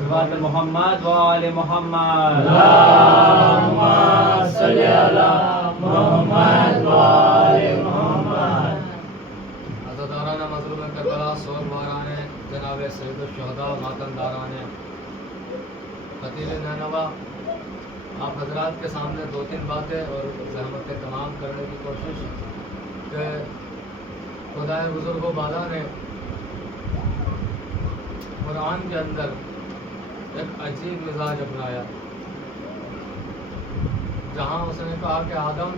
صلوات محمد و آل محمد اللهم صل علی محمد و آل محمد. عزاداران مظلوم کربلا سوگواران جناب سید الشہداء و ماتمداران قتیل نینوا، آپ حضرات کے سامنے دو تین باتیں اور زحمتیں تمام کرنے کی کوشش کہ خدائے بزرگ و بالا نے قرآن کے اندر ایک عجیب مزاج اپنایا، جہاں اس نے کہا کہ آدم،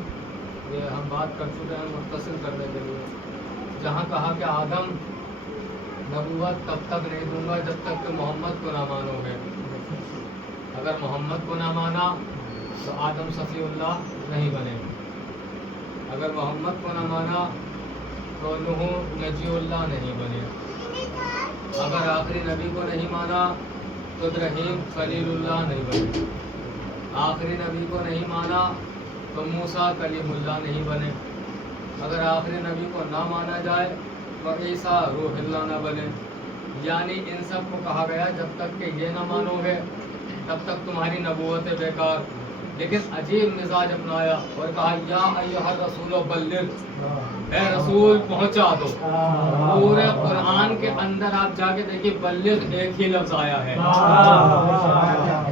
یہ ہم بات کر چکے ہیں مختصر کرنے کے لیے، جہاں کہا کہ آدم نبوت تب تک نہیں دوں گا جب تک کہ محمد کو نہ مانو گے، اگر محمد کو نہ مانا تو آدم صفی اللہ نہیں بنے، اگر محمد کو نہ مانا تو نوح نجی اللہ نہیں بنے، اگر آخری نبی کو نہیں مانا تو ابراہیم خلیل اللہ نہیں بنے، آخری نبی کو نہیں مانا تو موسیٰ کلیم اللہ نہیں بنے، اگر آخری نبی کو نہ مانا جائے تو عیسیٰ روح اللہ نہ بنے۔ یعنی ان سب کو کہا گیا جب تک کہ یہ نہ مانو گے تب تک تمہاری نبوت بیکار، لیکن عجیب مزاج اپنایا اور کہا یا ایھا الرسول بلغ، اے رسول پہنچا دو۔ پورے قرآن کے اندر آپ جا کے دیکھیے بلغ ایک ہی لفظ آیا ہے،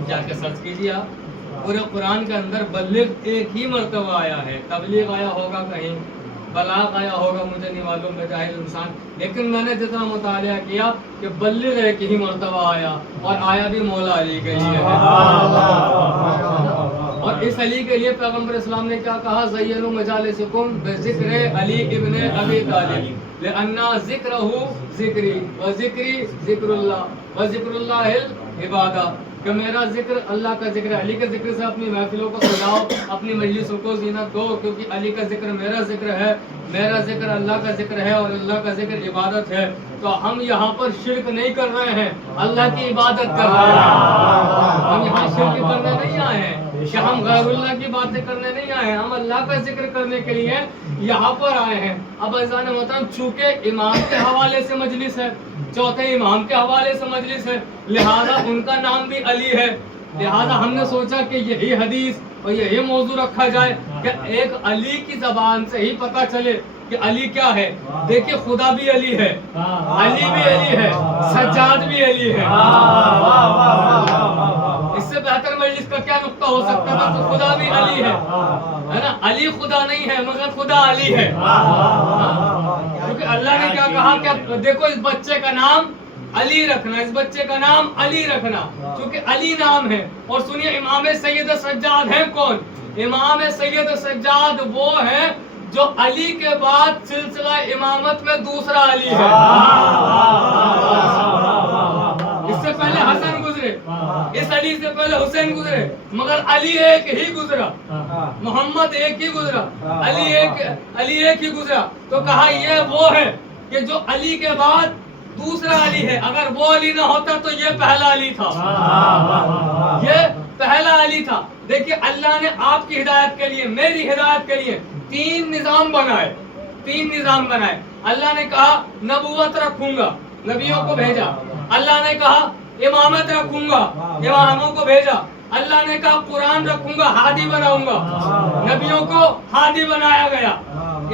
جا کے سرچ کیجیے آپ، پورے قرآن کے اندر بلغ ایک ہی مرتبہ آیا ہے، تبلیغ آیا ہوگا کہیں، بلاغ آیا ہوگا، مجھے نہیں معلوم ہے جاہل انسان، لیکن میں نے جتنا مطالعہ کیا کہ بلغ ایک ہی مرتبہ آیا، اور آیا بھی مولا علی کے لیے ہے، اور اس علی کے لیے پیغمبر اسلام نے کیا کہا، زینوا مجالسکم بذکر علی ابن ابی طالب لأن ذکرہ ذکری وذکری ذکر اللہ وذکر اللہ العبادہ، کہ میرا ذکر اللہ کا ذکر ہے، علی کے ذکر سے اپنی محفلوں کو سجاؤ، اپنی مجلسوں کو زینت دو، کیونکہ علی کا ذکر میرا ذکر ہے، میرا ذکر اللہ کا ذکر ہے، اور اللہ کا ذکر عبادت ہے۔ تو ہم یہاں پر شرک نہیں کر رہے ہیں، اللہ کی عبادت کر رہے ہیں، ہم یہاں شرک کرنے نہیں آئے ہیں کہ ہم غیر اللہ کی باتیں کرنے نہیں آئے ہیں، ہم اللہ کا ذکر کرنے کے لیے یہاں پر آئے ہیں۔ اب عزیزان محترم، چونکہ امام کے حوالے سے مجلس ہے، چوتھے امام کے حوالے سے مجلس ہے، لہذا ان کا نام بھی علی ہے، لہذا ہم نے سوچا کہ یہی حدیث اور یہی موضوع رکھا جائے کہ ایک علی کی زبان سے ہی پتہ چلے کہ علی کیا ہے۔ دیکھیے خدا بھی علی ہے، علی بھی علی ہے، سجاد بھی علی ہے، اس سے بہتر مجلس کا کیا نقطہ ہو سکتا تھا؟ تو خدا بھی علی ہے نا، علی خدا نہیں ہے مگر خدا علی ہے، کیونکہ اللہ نے کیا کہا کہ دیکھو اس بچے کا نام علی رکھنا، اس بچے کا نام علی رکھنا، کیونکہ علی نام ہے۔ اور سنیے امام سید سجاد ہیں کون؟ امام سید سجاد وہ ہیں جو علی کے بعد سلسلہ امامت میں دوسرا علی ہے، اس سے پہلے حسن گزرے، اس علی سے پہلے حسین گزرے، مگر علی ایک ہی گزرا، محمد ایک ہی گزرا، علی ایک ہی گزرا۔ تو کہا یہ وہ ہے کہ جو علی کے بعد دوسرا علی ہے، اگر وہ علی نہ ہوتا تو یہ پہلا علی تھا، یہ پہلا علی تھا۔ دیکھیے اللہ نے آپ کی ہدایت کے لیے، میری ہدایت کے لیے تین نظام بنائے۔ اللہ نے کہا نبوت رکھوں گا، نبیوں کو بھیجا۔ اللہ نے کہا امامت رکھوں گا، اماموں کو بھیجا۔ اللہ نے کہا قرآن رکھوں گا، ہادی بناؤں گا، نبیوں کو ہادی بنایا گیا،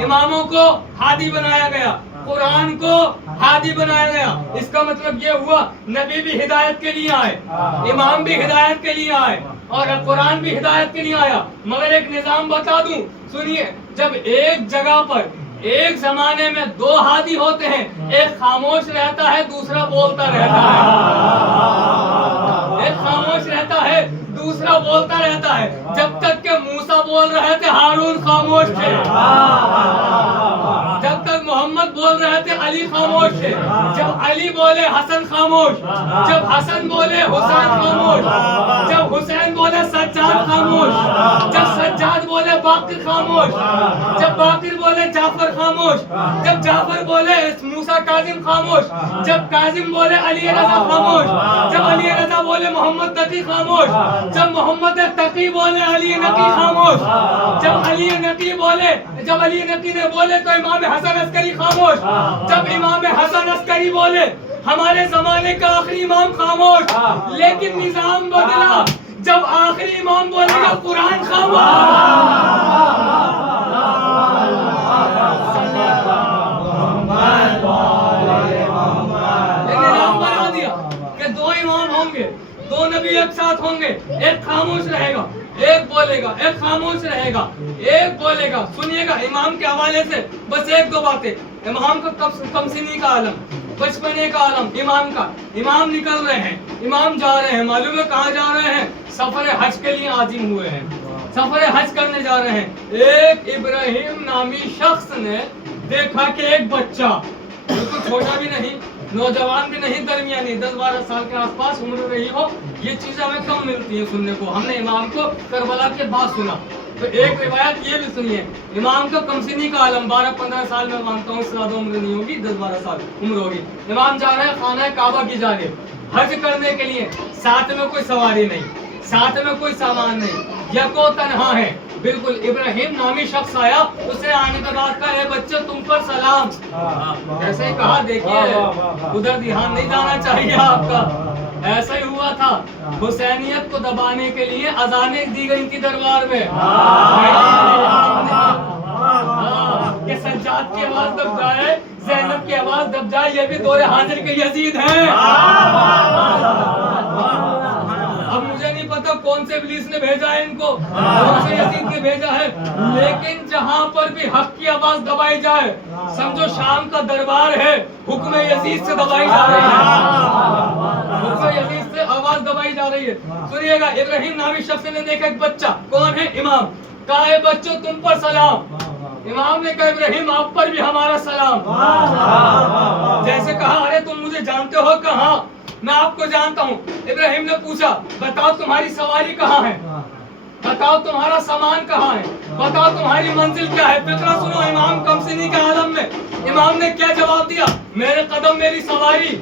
اماموں کو ہادی بنایا گیا، قرآن کو ہادی بنایا گیا۔ اس کا مطلب یہ ہوا نبی بھی ہدایت کے لیے آئے، امام بھی ہدایت کے لیے آئے، اور قرآن بھی ہدایت کے لیے آیا۔ مگر ایک نظام بتا دوں، سنیے، جب ایک جگہ پر ایک زمانے میں دو ہادی ہوتے ہیں، ایک خاموش رہتا ہے، دوسرا بولتا رہتا ہے، ایک خاموش رہتا ہے، دوسرا بولتا رہتا ہے۔ جب تک کہ موسیٰ بول رہے تھے ہارون خاموش تھے، جب تک محمد بول رہے تھے علی خاموش تھے، جب علی بولے حسن خاموش، جب حسن بولے حسین خاموش، جب حسین بولے سجاد خاموش، جب سجاد بولے باقر خاموش، جب باقر بولے جعفر خاموش، جب جعفر بولے موسیٰ کاظم خاموش، جب کاظم بولے علی رضا خاموش، جب علی رضا بولے محمد تقی خاموش، جب محمد تقی بولے علی نقی خاموش، جب علی نقی بولے، جب علی نقی نے بولے تو امام حسن عسکری خاموش، جب امام حسن عسکری بولے ہمارے زمانے کا آخری امام خاموش، لیکن نظام بدلا، جب آخری امام بولے گا قرآن نظام بنا دیا کہ دو امام ہوں گے، دو نبی ایک ساتھ ہوں گے، ایک خاموش رہے گا، ایک بولے گا، ایک خاموش رہے گا، ایک بولے گا۔ سنیے گا امام کے حوالے سے بس ایک دو باتیں۔ امام کا کم سنی کا عالم، بچپنے کا عالم امام کا۔ امام نکل رہے ہیں، امام جا رہے ہیں، معلوم ہے کہاں جا رہے ہیں؟ سفر حج کے لیے عازم ہوئے ہیں، سفر حج کرنے جا رہے ہیں۔ ایک ابراہیم نامی شخص نے دیکھا کہ ایک بچہ بالکل چھوٹا بھی نہیں، نوجوان بھی نہیں، درمیانی 10-12 سال کے آس پاس عمر رہی ہو، یہ چیزیں ہمیں کم ملتی ہیں سننے کو۔ ہم نے امام کو کربلا کے بعد سنا، تو ایک روایت یہ بھی سنیے، امام کا کم سنی کا عالم 12-15 سال میں مانتا ہوں، زیادہ عمر نہیں ہوگی، 10-12 سال عمر ہوگی۔ امام جا رہے ہیں خانہ کعبہ کی جانب حج کرنے کے لیے، ساتھ میں کوئی سواری نہیں، ساتھ میں کوئی سامان نہیں، یکو تنہا ہے بالکل۔ ابراہیم نامی شخص آیا، اسے آنے کے بعد کہا، اے بچے تم پر سلام۔ ایسے ہی کہا، دیکھیے ادھر دھیان نہیں جانا چاہیے آپ کا۔ ایسا ہی ہوا تھا، حسینیت کو دبانے کے لیے اذانیں دی گئی تھی دربار میں کہ سجاد کی آواز دب جائے، زینب کی آواز دب جائے، یہ بھی دور حاضر کے یزید ہیں۔ اب مجھے نہیں پتا کون سے ابلیس نے بھیجا ہے ان کو، کون سے یزید نے بھیجا ہے، لیکن جہاں پر بھی حق کی آواز دبائی جائے، سمجھو شام کا دربار ہے، حکم یزید سے دبائی جا رہی ہے، حکم یزید سے آواز دبائی جا رہی ہے۔ سنیے گا، ابراہیم نامی شخص نے دیکھا ایک بچہ، کون ہے؟ امام۔ کہا، اے بچوں تم پر سلام۔ امام نے کہا، ابراہیم آپ پر بھی ہمارا سلام۔ جیسے کہا، ارے تم مجھے جانتے ہو؟ کہاں، میں آپ کو جانتا ہوں۔ ابراہیم نے پوچھا، بتاؤ تمہاری سواری کہاں ہے، بتاؤ تمہارا سامان کہاں ہے، بتاؤ تمہاری منزل کیا ہے۔ فکرہ سنو امام کم سنی کے عالم میں، امام نے کیا جواب دیا؟ میرے قدم میری سواری،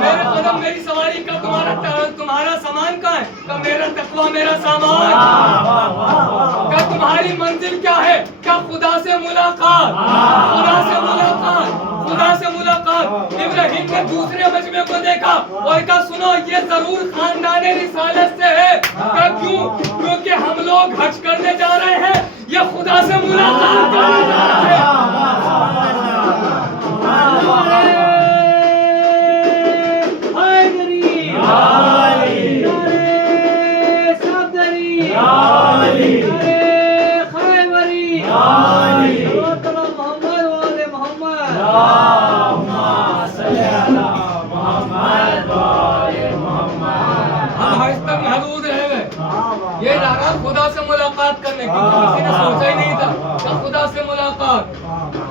میرے قدم میری سواری کا، تمہارا سامان کہاں ہے؟ کہ میرا تقویٰ میرا سامان۔ کہ تمہاری منزل کیا ہے؟ کہ خدا سے ملاقات، خدا سے ملاقات، خدا سے ملاقات۔ ابراہیم نے دوسرے مجمع کو دیکھا اور کہا، سنو یہ ضرور خاندان رسالت سے ہے۔ کہ کیوں؟ کیونکہ ہم لوگ حج کرنے جا رہے ہیں، یہ خدا سے ملاقات کرنے جا رہے ہیں۔ یہ نعرہ خدا سے ملاقات کرنے کی، کسی نے سوچا ہی نہیں تھا کہ خدا سے ملاقات،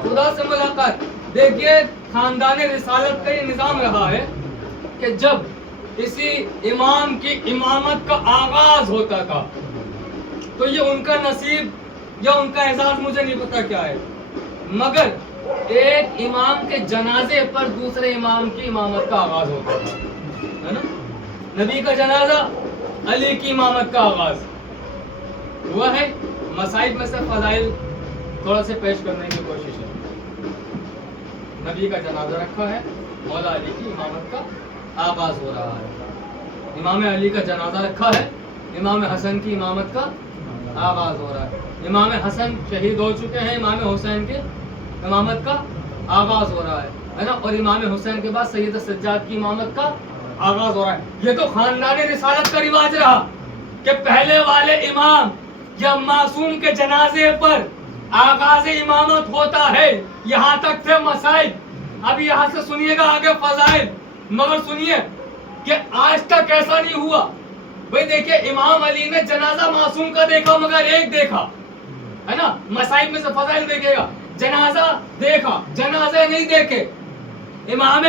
خدا سے ملاقات۔ دیکھیے خاندان رسالت کا یہ نظام رہا ہے کہ جب کسی امام کی امامت کا آغاز ہوتا تھا تو یہ ان کا نصیب یا ان کا اعزاز مجھے نہیں پتا کیا ہے، مگر ایک امام کے جنازے پر دوسرے امام کی امامت کا آغاز ہوتا تھا، ہے نا؟ نبی کا جنازہ، علی کی امامت کا آغاز ہوا ہے۔ مصائب میں سے فضائل تھوڑا سے پیش کرنے کی کوشش ہے۔ نبی کا جنازہ رکھا ہے، مولا علی کی امامت کا آغاز ہو رہا ہے۔ امام علی کا جنازہ رکھا ہے، امام حسن کی امامت کا آغاز ہو رہا ہے۔ امام حسن شہید ہو چکے ہیں، امام حسین کی امامت کا آغاز ہو رہا ہے نا؟ اور امام حسین کے بعد سید سجاد کی امامت کا آغاز ہو رہا ہے۔ یہ تو خاندان رسالت کا رواج رہا کہ پہلے والے امام یا معصوم کے جنازے پر آغاز امامت ہوتا ہے۔ یہاں تک تھے مسائل، اب یہاں سے سنیے گا آگے فضائل، مگر سنیے کہ آج تک ایسا نہیں ہوا۔ بھئی دیکھیں امام علی نے جنازہ معصوم کا دیکھا مگر ایک دیکھا، ہے نا؟ مسائل میں سے فضائل دیکھے گا، جنازہ دیکھا، جنازے نہیں دیکھے۔ امام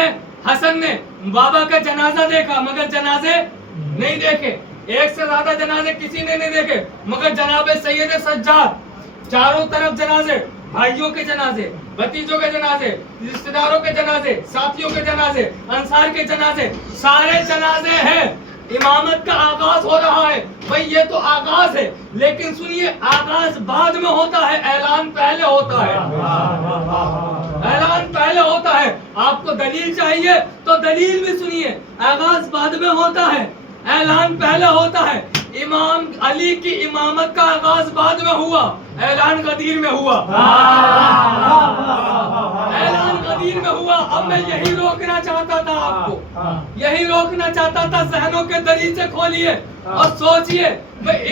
حسن نے بابا کا جنازہ دیکھا مگر جنازے نہیں دیکھے۔ ایک سے زیادہ جنازے کسی نے نہیں دیکھے مگر جناب سید سجاد، چاروں طرف جنازے، بھائیوں کے جنازے، بھتیجوں کے جنازے، رشتہ داروں کے جنازے، ساتھیوں کے جنازے، انصار کے جنازے، سارے جنازے ہیں۔ امامت کا آغاز ہو رہا ہے۔ بھئی یہ تو آغاز ہے، لیکن سنیے آغاز بعد میں ہوتا ہے، اعلان پہلے ہوتا ہے۔ اعلان پہلے ہوتا ہے. آپ کو دلیل چاہیے تو دلیل بھی سنیے. آغاز بعد میں ہوتا ہے, اعلان پہلے ہوتا ہے. امام علی کی امامت کا آغاز بعد میں ہوا, اعلان غدیر میں ہوا. اعلان غدیر میں ہوا. اب میں یہی روکنا چاہتا تھا آپ کو, یہی روکنا چاہتا تھا. ذہنوں کے دریچے کھولیے اور سوچئے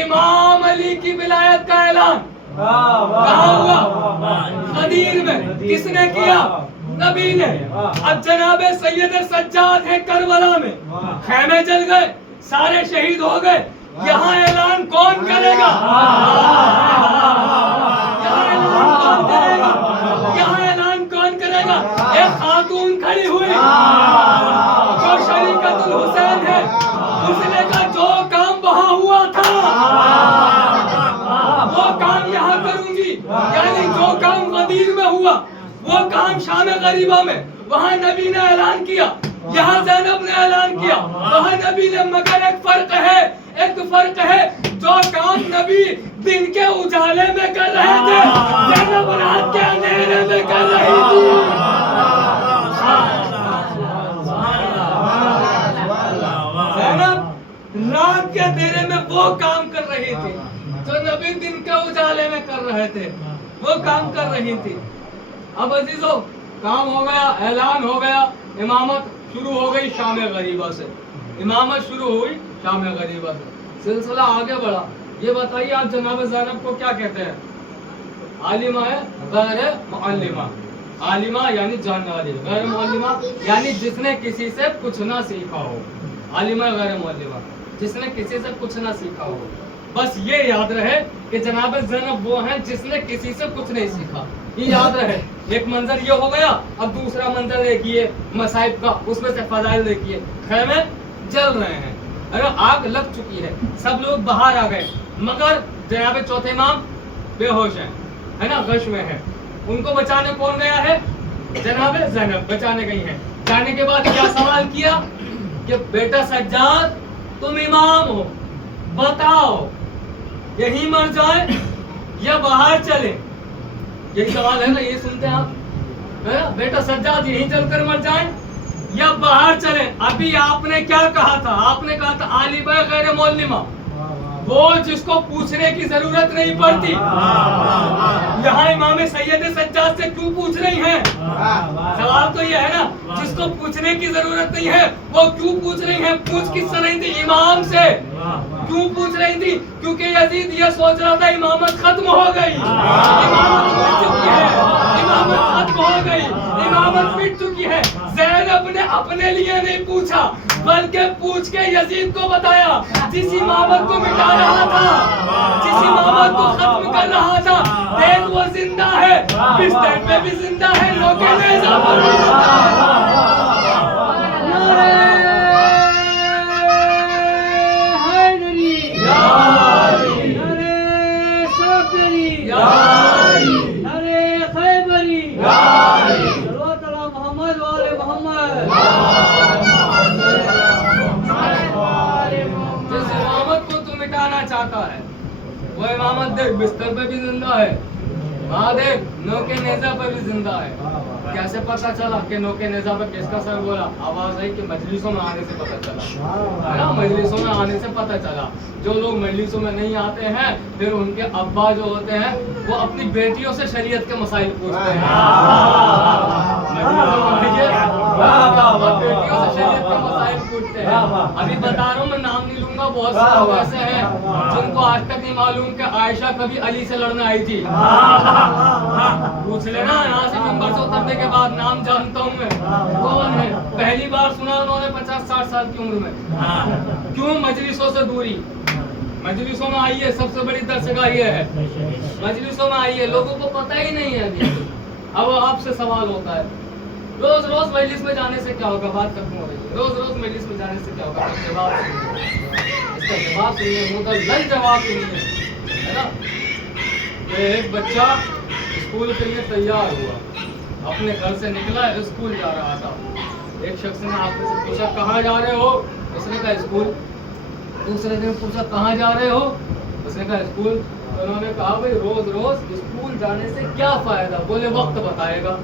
امام علی کی ولایت کا اعلان کہاں ہوا؟ غدیر میں. کس نے کیا؟ نبی نے. اب جناب سید سجاد ہیں کربلا میں, خیمے جل گئے, سارے شہید ہو گئے. یہاں اعلان کون کرے گا؟ یہاں اعلان کون کرے گا؟ یہاں اعلان کون کرے گا؟ ایک خاتون کھڑی ہوئی جو شریکت الحسین ہے, اس نے کہا جو کام وہاں ہوا تھا وہ کام یہاں کروں گی. یعنی جو کام غدیر میں ہوا وہ کام شام غریبہ میں, وہاں نبی نے اعلان کیا, یہاں زینب نے اعلان کیا, وہاں نبی نے. مگر ایک فرق ہے, ایک فرق ہے. جو کام نبی دن کے اجالے میں کر رہے تھے, زینب رات کے اندھیرے میں کر رہی تھی. زینب رات کے اندھیرے میں وہ کام کر رہی تھی جو نبی دن کے اجالے میں کر رہے تھے, وہ کام کر رہی تھی. اب عزیزو کام ہو گیا, اعلان ہو گیا, امامت شروع ہو گئی شام غریبہ سے. امامت شروع ہوئی شام غریبہ سے, سلسلہ آگے بڑھا. یہ بتائیے آپ جناب زینب کو کیا کہتے ہیں؟ عالمہ ہے غیر معلمہ. عالمہ یعنی جاننے والی, غیر معلمہ یعنی جس نے کسی سے کچھ نہ سیکھا ہو. عالمہ غیر معلمہ جس نے کسی سے کچھ نہ سیکھا ہو. بس یہ یاد رہے کہ جناب زینب وہ ہیں جس نے کسی سے کچھ نہیں سیکھا, یہ یاد رہے. ایک منظر یہ ہو گیا. اب دوسرا منظر دیکھیے مصائب کا, اس میں سے فضائل دیکھیے. خیمے جل رہے ہیں, ارے آگ لگ چکی ہے, سب لوگ باہر آ گئے, مگر جناب چوتھے امام بے ہوش ہیں, ہے نا, غش میں ہیں. ان کو بچانے کون گیا ہے؟ جناب زینب بچانے گئی ہیں. جانے کے بعد کیا سوال کیا کہ بیٹا سجاد تم امام ہو, بتاؤ یہی مر جائیں یا باہر چلیں؟ یہی سوال ہے نا, یہ سنتے ہیں آپ. بیٹا سجاد یہیں چل کر مر جائیں یا باہر چلیں؟ ابھی آپ نے کیا کہا تھا؟ آپ نے کہا تھا عالمہ غیر معلمہ, وہ جس کو پوچھنے کی ضرورت نہیں پڑتی. یہاں امام سید سجاد سے کیوں پوچھ رہی ہیں؟ سوال تو یہ ہے نا, جس کو پوچھنے کی ضرورت نہیں ہے وہ کیوں پوچھ رہی ہیں؟ پوچھ کس سے رہی تھی؟ امام سے. کیوں پوچھ رہی تھی؟ کیونکہ یزید یہ سوچ رہا تھا امامت ختم ہو گئی, امامت مٹ چکی ہے, امامت ختم ہو گئی, امامت مٹ چکی ہے. زینب نے اپنے لیے نہیں پوچھا بلکہ پوچھ کے یزید کو بتایا, جس امامت کو مٹا رہا تھا, جس امامت کو ختم کر رہا تھا, دیکھ وہ زندہ ہے, بستر پہ بھی زندہ ہے, نوکے نیزہ پر بھی زندہ ہے. چاہتا ہے وہ امامت دیکھ بستر پہ بھی زندہ ہے, وہاں دیکھ نوکے نیزہ پہ بھی زندہ ہے. کیسے پتا چلا کہ نوکے نیزہ پہ کس کا سر بولا؟ آواز آئی کہ مجلسوں میں آنے سے پتا چلا, مجلسوں میں آنے سے پتا چلا. جو لوگ مجلسوں میں نہیں آتے ہیں پھر ان کے ابا جو ہوتے ہیں وہ اپنی بیٹیوں سے شریعت کے مسائل پوچھتے ہیں. بیٹیوں سے شریعت کے مسائل پوچھتے ہیں. ابھی بتا رہا ہوں, میں نام نہیں لوں گا, بہت سے لوگ ایسے ہیں جن کو آج تک نہیں معلوم کہ عائشہ کبھی علی سے لڑنے آئی تھی. پوچھ لینا یہاں سے ممبر سے اترنے کے بعد, نام جانتا ہوں میں کون ہے, پہلی بار سنا انہوں نے 50-60 سال کی عمر میں. کیوں؟ مجلسوں سے دوری. مجلسوں میں آئیے, سب سے بڑی درسگاہ یہ ہے, مجلسوں میں آئیے, لوگوں کو پتہ ہی نہیں ہے ابھی. اب آپ سے سوال ہوتا ہے, روز روز مجلس میں جانے سے کیا ہوگا؟ بات ختم ہو رہی ہے. روز روز مجلس میں جانے سے کیا ہوگا؟ جواب سنیے, اس کا جواب سنیے, مدلل جواب سنیے, ہے نا. ایک بچہ اسکول کے لیے تیار ہوا, اپنے گھر سے نکلا, اسکول جا رہا تھا. ایک شخص نے آپ سے پوچھا کہاں جا رہے ہو؟ اس نے کہا اسکول. دوسرے نے پوچھا کہاں جا رہے ہو؟ اس نے کہا اسکول. تو انہوں نے کہا بھائی روز روز اسکول جانے سے کیا فائدہ؟ بولے وقت بتائے گا،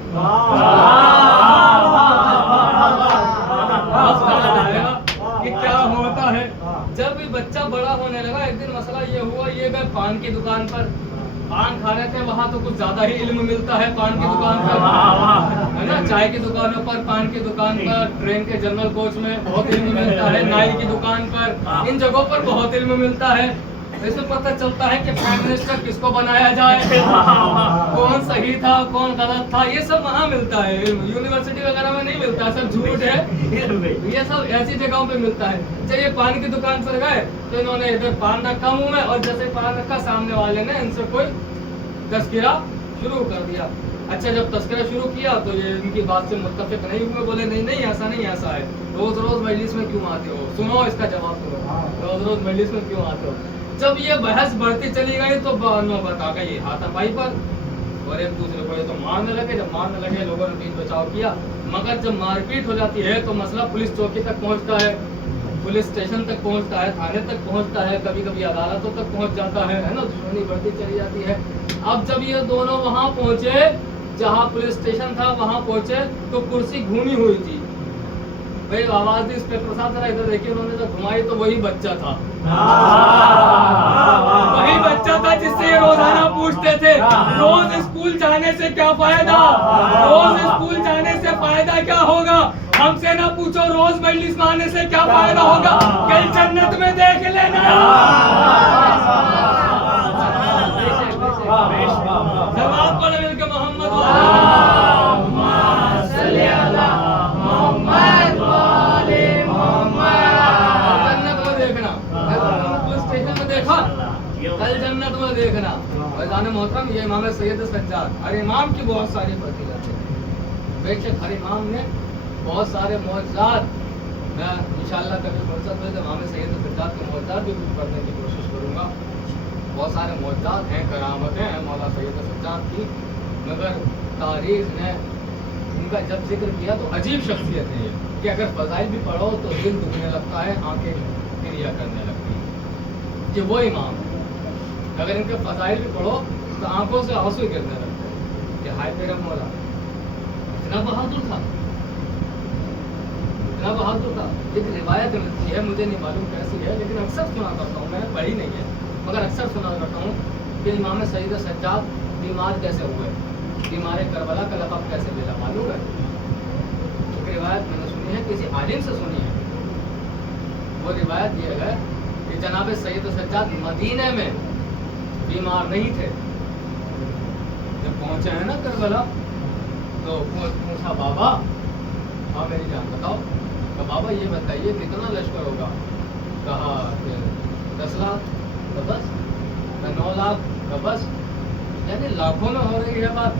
کہ کیا ہوتا ہے۔ جب بھی بچہ بڑا ہونے لگا ایک دن مسئلہ یہ ہوا، یہ گئے پان کی دکان پر، پان کھا رہے تھے، وہاں تو کچھ زیادہ ہی علم ملتا ہے پان کی دکان پر، ہے نا، چائے کی دکانوں پر، پان کی دکان پر، ٹرین کے جنرل کوچ میں بہت علم ملتا ہے، نائی کی دکان پر، ان جگہوں پر بہت علم ملتا ہے۔ اس سے پتہ چلتا ہے کہ پرائم منسٹر کس کو بنایا جائے، کون صحیح تھا کون غلط تھا، یہ سب وہاں ملتا ہے۔ یونیورسٹی وغیرہ میں نہیں ملتا، سب جھوٹ ہے، یہ سب ایسی جگہوں پہ ملتا ہے۔ جب یہ پان کی دکان پر گئے تو انہوں نے ادھر پان رکھا منہ میں، اور جیسے پان رکھا سامنے والے نے ان سے کوئی تذکرہ شروع کر دیا۔ اچھا جب تذکرہ شروع کیا تو یہ ان کی بات سے متفق نہیں ہوئے، بولے نہیں نہیں ایسا نہیں، ایسا ہے، روز روز مجلس میں کیوں آتے ہو، سنو اس کا جواب سنو، روز روز مجلس میں کیوں آتے ہو۔ جب یہ بحث بڑھتی چلی گئی تو نوبت آ گئی ہاتھا پائی پر، اور ایک دوسرے کو یہ تو مارنے لگے۔ جب مارنے لگے لوگوں نے بیچ بچاؤ کیا، مگر جب مار پیٹ ہو جاتی ہے تو مسئلہ پولیس چوکی تک پہنچتا ہے، پولیس اسٹیشن تک پہنچتا ہے، تھانے تک پہنچتا ہے، کبھی کبھی عدالتوں تک پہنچ جاتا ہے نا، دشمنی بڑھتی چلی جاتی ہے۔ اب جب یہ دونوں وہاں پہنچے جہاں پولیس اسٹیشن تھا، وہاں پہنچے تو کرسی گھومی ہوئی تھی، بھائی آواز دی انسپکٹر صاحب ذرا ادھر دیکھیے، انہوں نے جب گھمائی تو وہی بچہ تھا، وہی بچہ تھا جس سے یہ روزانہ پوچھتے تھے روز اسکول جانے سے کیا فائدہ، روز اسکول جانے سے فائدہ کیا ہوگا، ہم سے نہ پوچھو روز مجلس میں آنے سے کیا فائدہ ہوگا، کل جنت میں دیکھ لینا۔ جواب کو مل کے محمد کل جنت میں دیکھنا۔ فیضان محترم، یہ امام سید سجاد، ہر امام کی بہت ساری فضیلت ہے، بے شک ہر امام نے بہت سارے معجزات، میں انشاءاللہ کبھی فرصت ہوئے تو امام سید سجاد کے معجزات بھی کچھ پڑھنے کی کوشش کروں گا۔ بہت سارے معجزات ہیں، کرامتیں ہیں مولا سید سجاد کی، مگر تاریخ نے ان کا جب ذکر کیا تو عجیب شخصیت ہے یہ، کہ اگر فضائل بھی پڑھو تو دل دکھنے لگتا ہے، آنکھیں کریا کرنے لگتی ہیں، کہ وہ امام ہے۔ اگر ان کے فضائل بھی پڑھو تو آنکھوں سے آنسو گرنے لگتے ہیں کہ ہائے میرا مولا اتنا بہادر تھا، اتنا بہادر تھا۔ ایک روایت ملتی ہے، مجھے نہیں معلوم کیسی ہے، لیکن اکثر سنا کرتا ہوں، میں نے پڑھی نہیں ہے مگر اکثر سنا کرتا ہوں کہ امام سید سجاد بیمار کیسے ہوئے، بیمار کربلا کا لقب کیسے ملا، معلوم ہے؟ ایک روایت میں نے سنی ہے، کسی عالم سے سنی ہے، وہ روایت یہ ہے کہ جناب سید سجاد مدینے میں بیمار نہیں تھے، جب پہنچے ہیں نا کربلا تو پوچھا بابا ہاں میری جان بتاؤ، تو بابا یہ بتائیے کتنا لشکر ہوگا، کہا کہ 10 لاکھ تو بس، 9 لاکھ تو بس، یعنی لاکھوں میں ہو رہی ہے بات،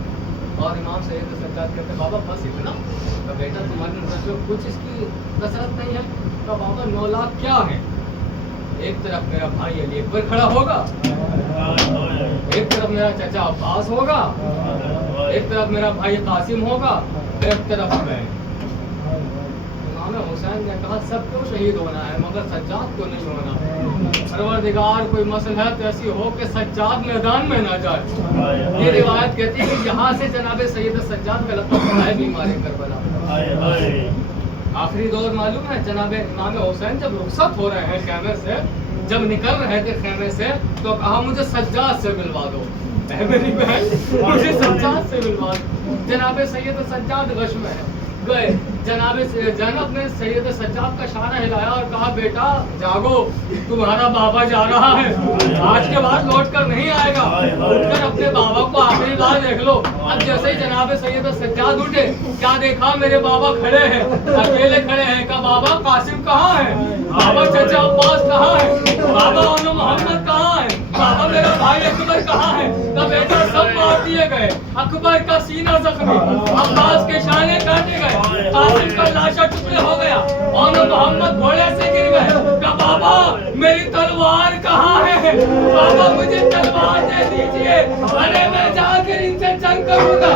اور امام سید سجاد کہتے بابا بس اتنا، تو بیٹا تمہاری نظر سے کچھ اس کی کثرت نہیں ہے، تو بابا 9 لاکھ کیا ہے، ایک طرف میرا بھائی علی اکبر کھڑا ہوگا، ایک طرف میرا چچا عباس ہوگا، ایک طرف میرا بھائی قاسم ہوگا، ایک طرف میں۔ امام حسین نے کہا سب کو شہید ہونا ہے مگر سجاد کو نہیں ہونا، پروردگار کوئی مصلحت ایسی ہو کہ سجاد میدان میں نہ جائے۔ یہ روایت کہتی ہے کہ یہاں سے جناب سید سجاد کا لقب ہے بیمار کربلا۔ آخری دور معلوم ہے، جناب امام حسین جب رخصت ہو رہے ہیں خیمے سے، جب نکل رہے تھے خیمے سے تو کہا مجھے سجاد سے ملوا دو، اے میری بہن مجھے سجاد سے ملوا دو۔ جناب سید سجاد غش میں گئے، جناب زینب نے سید سجاد کا شانہ ہلایا اور کہا بیٹا جاگو، تمہارا بابا جا رہا ہے، آج کے بعد لوٹ کر نہیں آئے گا، اٹھ کر اپنے بابا کو آخری بار دیکھ لو۔ اب جیسے ہی جناب سید سجاد اٹھے، کیا دیکھا میرے بابا کھڑے ہیں، اکیلے کھڑے ہیں، کہا بابا قاسم کہاں ہے، بابا چچا عباس کہاں ہے، بابا انو محمد کہاں ہے، بابا میرا بھائی اکبر کہاں ہے، تو بیٹا سب مار دیے گئے، اکبر کا سینہ زخمی، عباس کے شانے کاٹے گئے، قاسم کا لاشا ٹکڑے ہو گیا، اور محمد گھوڑے سے گر گئے، کہا بابا میری تلوار کہاں ہے، بابا مجھے تلوار دے دیجئے، ارے میں جا کر ان سے جنگ کروں گا۔